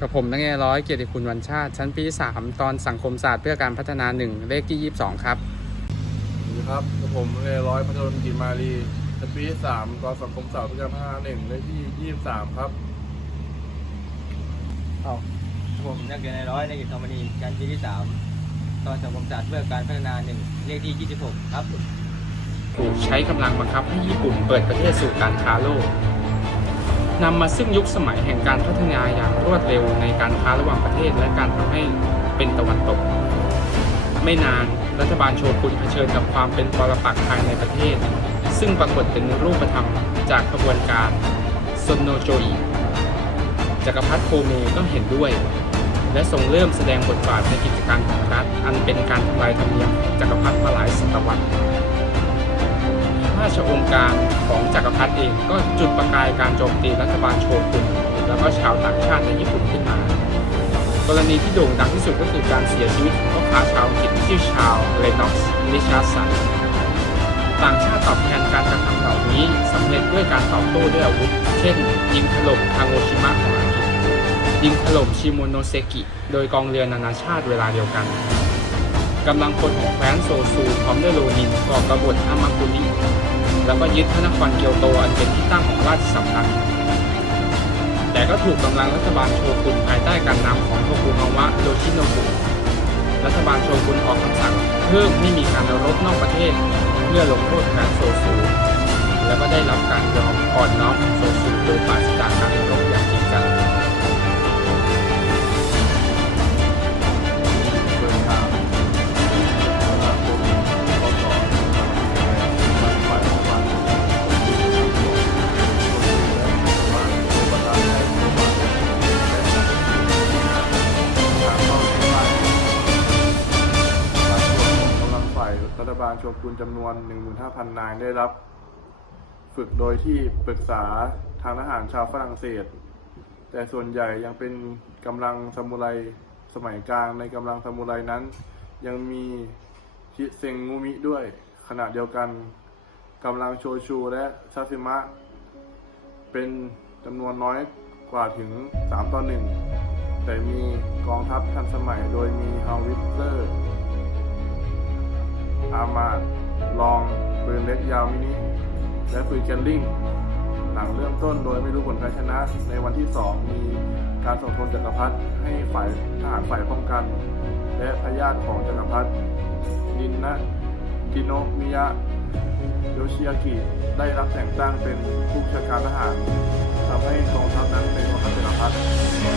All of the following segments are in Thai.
กับผมนักเรียนร้อยเกียรติคุณวันชาติ ชั้นปีที่3ตอนสังคมศาสตร์เพื่อการพัฒนา 1 เลขที่ 22 ครับสวัสดีครับกับผมเรร้อยพัทรนกิจมาลีชั้นปีที่สามกองสังคมศาสตร์ประจำพัฒนาหนึ่งเลขที่ยี่สิบสามครับผมนักเรียนในร้อยในกิจธรรมนีชั้นปีที่สามตอนสังคมศาสตร์เพื่อการพัฒนาหนึ่งเลขที่ 26 ครับถูกใช้กำลังบังคับให้ญี่ปุ่นเปิดประเทศสู่การค้าโลก นำมาซึ่งยุคสมัยแห่งการพัฒนาอย่างรวดเร็วในการค้าระหว่างประเทศ และการทำให้เป็นตะวันตก ไม่นานรัฐบาลโชกุนเผชิญกับความเป็นปรปักษ์ภายในประเทศ ซึ่งปรากฏเป็นรูปธรรมจากขบวนการซนโนโจอิจักรพรรดิโคเมก็เห็นด้วย และทรงเริ่มแสดงบทบาทในกิจการของรัฐอันเป็นการทำลายธรรมเนียมจักรพรรดิมาหลายศตวรรษ ระราชองค์การของจักรพรรดิเองก็จุดประกายการโจมตีรัฐบาลโชกุนแล้วก็ชาวต่างชาติในญี่ปุ่นขึ้นมา กรณีที่โด่งดังที่สุดก็คือการเสียชีวิตของพ่อค้าชาวอังกฤษชื่อชาวเรน็อกซ์ริชาร์สันต่างชาติตอบแทนการกระทำเหล่านี้สำเร็จด้วยการตอบโต้ด้วยอาวุธ เช่น ยิงถล่มคางโอชิมะของอังกฤษยิงถล่มชิโมโนเซกิ โดยกองเรือนานาชาติเวลาเดียวกัน กำลังพลของแคว้นโซซูพร้อมด้วยโรนินก่อกบฏอามากุริแล้วก็ยึดพระนครเกียวโตอันเป็นที่ตั้งของราชสำนัก แต่ก็ถูกกำลังรัฐบาลโชกุนภายใต้การนำของโทกุนาวะโยชิโนบุรัฐบาลโชกุนออกคำสั่งเพิ่มไม่มีการรบนอกประเทศ เพื่อลงโทษแคว้นโซซู แล้วก็ได้รับการยอมอ่อนน้อมโซซูโดยปราศจากการรบาลโชกุนจำนวน 15,000 นายได้รับ ฝึกโดยที่ปรึกษาทางทหารชาวฝรั่งเศส แต่ส่วนใหญ่ยังเป็นกำลังซามูไรสมัยกลางในกำลังซามูไรนั้น ยังมีชิเซงงูมิด้วย ขณะเดียวกันกำลังโชชูและซาซิมะ เป็นจำนวนน้อยกว่าถึง 3 ต่อ 1 แต่มีกองทัพทันสมัยโดยมีฮาวิตเซอร์ อามาลองปืนเล็กยาวมินิและปืนแกลลิงหลังเริ่มต้นโดยไม่รู้ผลการชนะ ในวันที่ 2 มีการส่งโทนจักรพรรดิให้ฝ่ายทหารฝ่ายป้องกัน และพญาติของจักรพรรดินินนะกิโนมิยะโยชิอากิได้รับแต่งตั้งเป็นผู้ชาการทหารทำให้กองทัพนั้นเป็นกองทัพจักรพรรดิ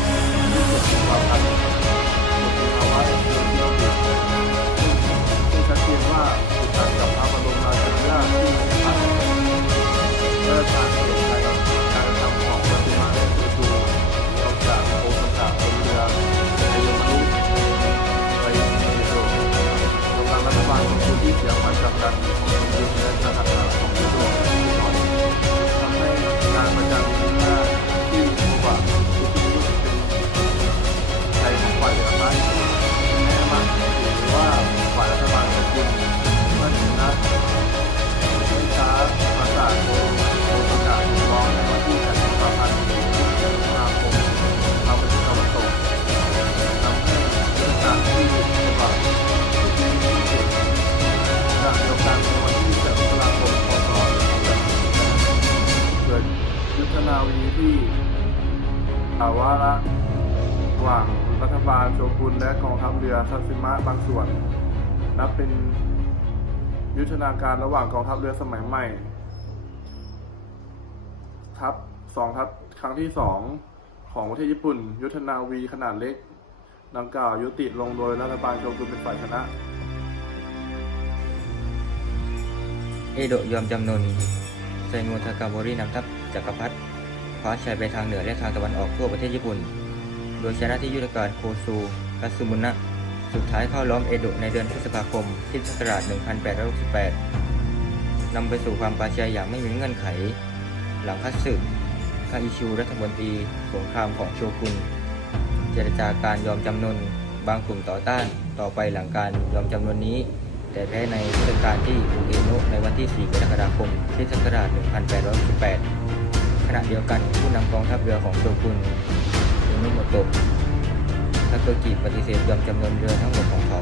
ระหว่างรัฐบาลโชกุนและกองทัพเรือซัตสึมะบางส่วน นับเป็นยุทธนาการระหว่างกองทัพเรือสมัยใหม่ ทัพสองทัพครั้งที่สองของประเทศญี่ปุ่น ยุทธนาวีขนาดเล็กดังกล่าวยุติลงโดยรัฐบาลโชกุนเป็นฝ่ายชนะ เอโดะยอมจำนนไซโงทากาโมรินำทัพจักรพรรดิคว้าชัยไปทางเหนือและทางตะวันออกทั่วประเทศญี่ปุ่น โดยชนะที่ยุทธการโคซูกัตสึมุนะสุดท้ายเข้าล้อมเอโดะในเดือนพฤษภาคมคริสต์ศักราช 1868 นำไปสู่ความปราชัยอย่างไม่มีเงื่อนไข หลังคัตสึคาอิชิวรัฐมนตรีสงครามของโชกุน เจรจาการยอมจำนนบางกลุ่มต่อต้านต่อไปหลังการยอมจำนนนี้ แต่แพ้ในเทศกาลที่อุเอโนะในวันที่ 4 กรกฎาคมคริสต์ศักราช 1868 ขณะเดียวกันผู้นำกองทัพเรือของโชกุน อินุโมตกทาโกกิปฏิเสธยอมจำนนเรือทั้งหมดของเขา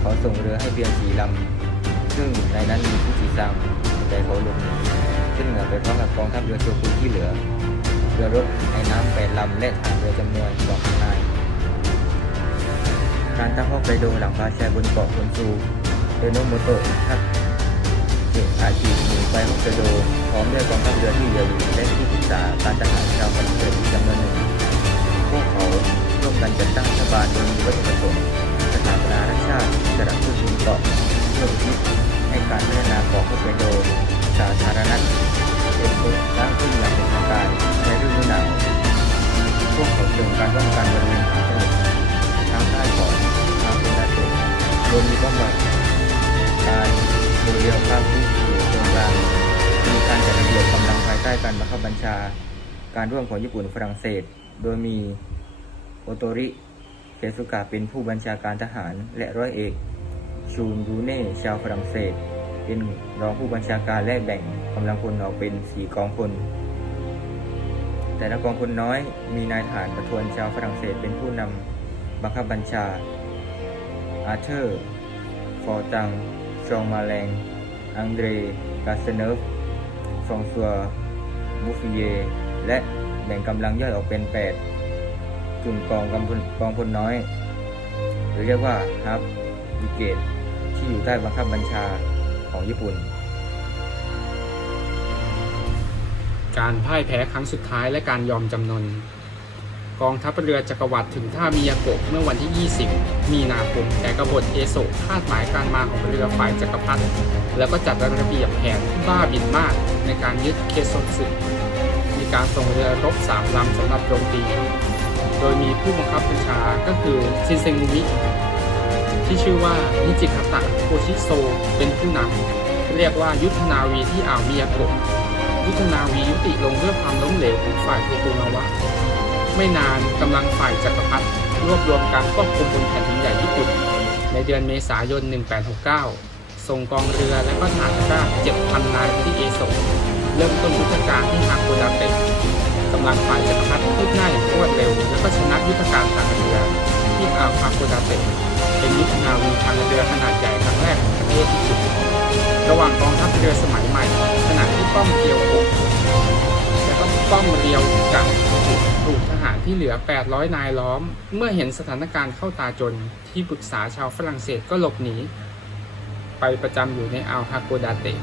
เขาส่งเรือให้เพียงสี่ลำ ซึ่งในนั้นมีผู้จีซังแต่เขาหลบขึ้นเหนือไปพร้อมกับกองทัพเรือโชกุนที่เหลือ เรือรบในน้ำแปดลำและฐานเรือจำนวนสองพันนาย การตั้งฮอกไกโดหลังพาแชร์บนเกาะคุนซูเดโนโมโตะทักเกะอาจิหนีไปฮอกไกโดพร้อมด้วยกองทัพเรือที่เหลืออยู่และที่ปรึกษาการทหารชาวฝรั่งเศสจำนวนหนึ่ง กันจัดตั้งรัฐบาลโดยมีวัตถุประสงค์สถาปนารัฐชาติสลับพื้นที่เกาะเพื่อทิศให้การพัฒนาเกาะฮอกไกโดสาธารณรัฐเป็นตัวสร้างขึ้นอย่างเป็นทางการในฤดูหนาวพวกเขาเสริมการป้องกันบริเวณทางสมุทรทางใต้ของทางเป็นดาเตโดยมีเป้าหมายการโดยเรียวข้ามที่อยู่ตรงกลางมีการจัดระเบียบกำลังภายใต้การบังคับบัญชา การร่วมของญี่ปุ่นฝรั่งเศส โดยมี โอโตริเคสุกะเป็นผู้บัญชาการทหารและร้อยเอก ชูนรูเน่ ชาวฝรั่งเศส เป็นรองผู้บัญชาการและแบ่งกำลังพลออกเป็นสี่กองพล แต่ละกองพลน้อยมีนายทหารประทวนชาวฝรั่งเศสเป็นผู้นำบังคับบัญชา อาร์เธอร์ ฟอร์ตัง ชองมาแรงอังเดร กาเซเนฟฟรองซัว บูฟิเย และแบ่งกำลังย่อยออกเป็น 8 กลุ่มกองกำพลกองพลน้อย หรือเรียกว่าฮับบิเกตที่อยู่ใต้บังคับบัญชาของญี่ปุ่น การพ่ายแพ้ครั้งสุดท้ายและการยอมจำนน กองทัพเรือจักรวรรดิถึงท่ามิยาโกะเมื่อวันที่ 20 มีนาคม แต่กบฏเอโซคาดหมายการมาของเรือฝ่ายจักรพรรดิแล้วก็จัดระเบียบแผนที่บ้าบินมากในการยึดเคโซสึมีการส่งเรือรบสามลำสำหรับโจมตี โดยมีผู้บังคับบัญชาก็คือชินเซงุมิที่ชื่อว่านิจิคาตะโคชิโซเป็นผู้นำเรียกว่ายุทธนาวีที่อ่าวมิยาโกะยุทธนาวียุติลงด้วยความล้มเหลวของฝ่ายโทกุงาวะ ไม่นานกำลังฝ่ายจักรพรรดิรวบรวมการควบคุมบนแผ่นดินใหญ่ญี่ปุ่น ในเดือนเมษายน 1869 ส่งกองเรือและก็ทหารกล้า7,000 นายไปที่เอโซเริ่มต้นยุทธการที่ฮาโกดาเตะ กำลังฝ่ายจักรพรรดิคืบหน้าอย่างรวดเร็ว และก็ชนะยุทธการทางเรือที่อ่าวฮาโกดาเตะเป็นยุทธนาวีทางเรือขนาดใหญ่ครั้งแรกของประเทศญี่ปุ่นระหว่างกองทัพเรือสมัยใหม่ ขณะที่ป้อมเกียวโกและก็ป้อมเรียวกังถูกทหารที่เหลือ 800 นายล้อม เมื่อเห็นสถานการณ์เข้าตาจนที่ปรึกษาชาวฝรั่งเศสก็หลบหนี ไปประจำอยู่ในอ่าวฮาโกดาเตะ